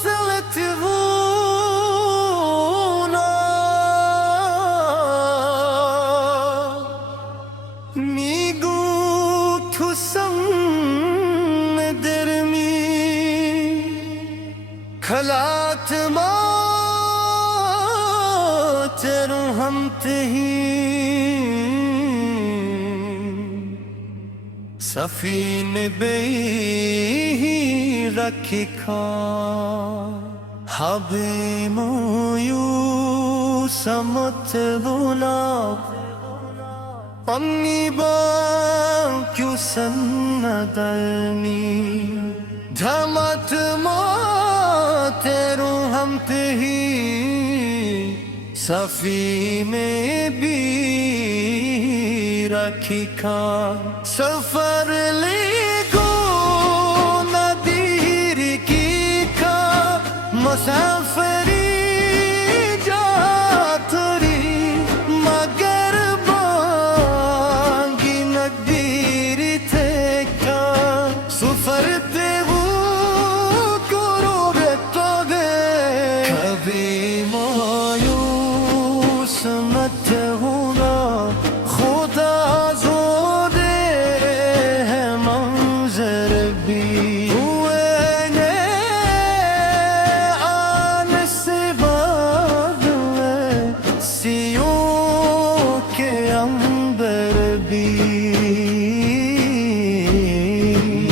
selectivuna migu thusam dermi khalat ma teru hum tehi سفینه بی رکھی کھا حبی مویو سمت بولا پنی با کیوں سندرنی دھمت ما تیرو ہم تہی سفینه بی رکھی کھا سفر لے گو ندیر کی کھا مسافری جاتری مگر بانگی ندیر تھے کھا سفر تے وہ کرو بیتا دے کبھی مایوس مت ہونا خدا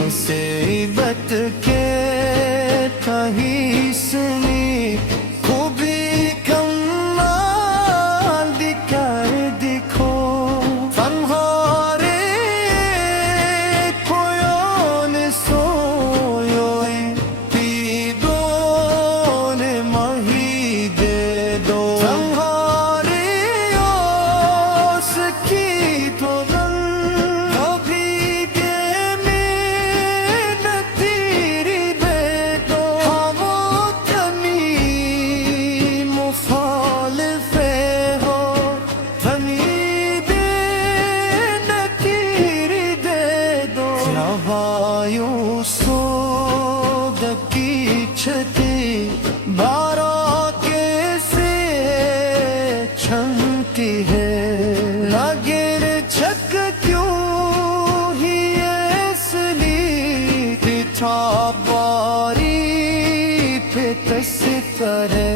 مصیبت کے کہیں سنی خوبی کمال دکھائے دکھو فنہارے کویون سویوئے پیدون مہی دے دو فنہارے اوس کی تو وایو سود کی چھتی بارہ کیسے چھنتی ہے لگر چھک کیوں ہی ایسلی تھا باری پہ تسترے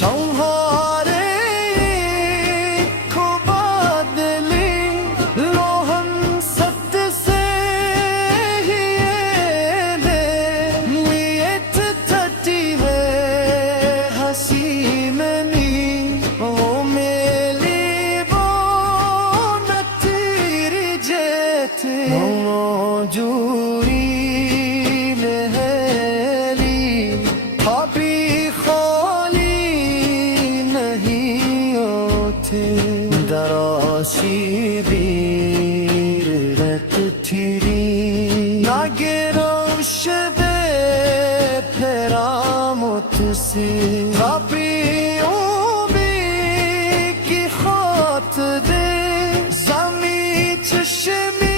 تمہارے کو بادلی روہن ست سے جوری لہری ابھی خالی نہیں ہوتے دراسی بیر رت تھیری ناگروش بے پھیرا مت سے ابھی اوبی کی خات دے زمین چشمی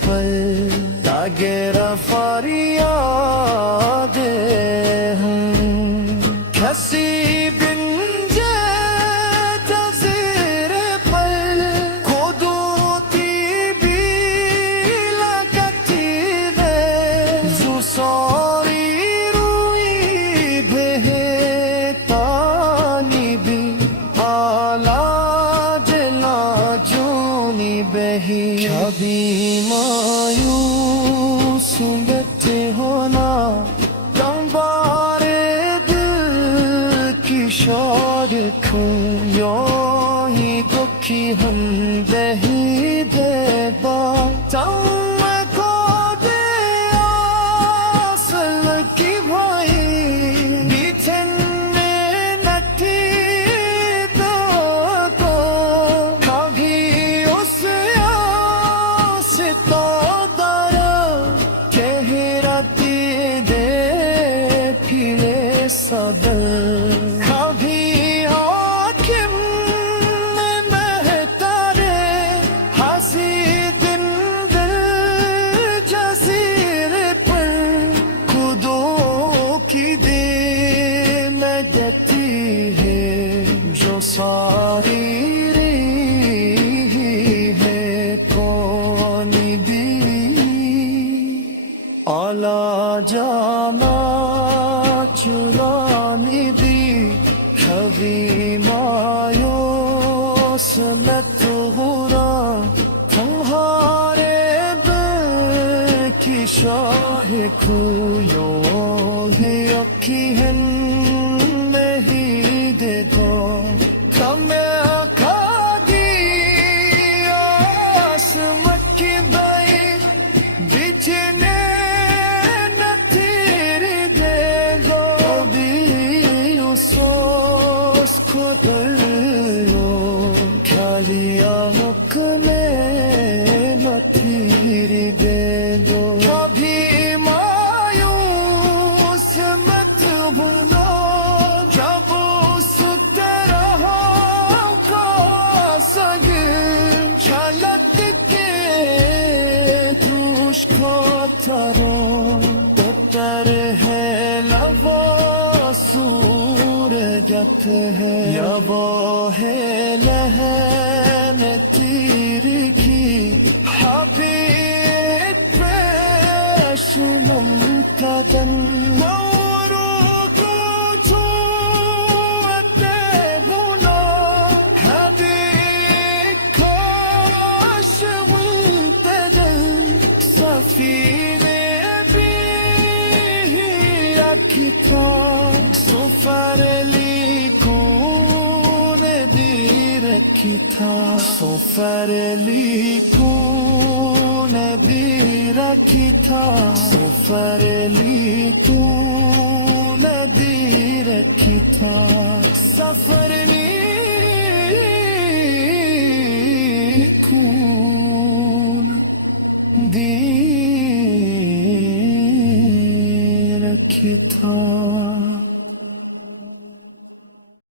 پر داغیرہ فریاد ہوں کسی بن جیت زیر پر خودوتی بھی لگتی دے زو ساری روئی بہتانی بھی آلہ جلا جونی بہی کبھی مایوس بیٹھے ہونا لمبارے دل کی شاد کھوں یوں ہی دکھی ہم دہی دے با تمہیں کو دے آسل کی بھائی بیٹھن صبر کبھی آنکھیں میں مہتارے ہنسی دن دل جزیرے پر خودوں کی دے میں دیتی ہے جو ساری جانا چرانی بھی کبھی مایوس میں تو ہورا تمہارے دل کی شاہ کویوں ہی اکھی ہن نہیں دے دو کمیں اکھا دی آسمت کی بائی بچنے کبھی مایوس مت ہونا جب اس طرح کا سنگ چلت کے دوش کو ترو تر ہے لبا سورجت ہے یا وہ ہے لہن تیر کی حبیب پیش ممتدن مورو کو چھوتے بھونا حبیب کاش ممتدن سفینے بھی اکھتا سفر لی کون دی رکھی تھا سفر لی کون دی رکھی تھا سفر لی کون دی رکھی تھا سفر لی کون دی رکھی تھا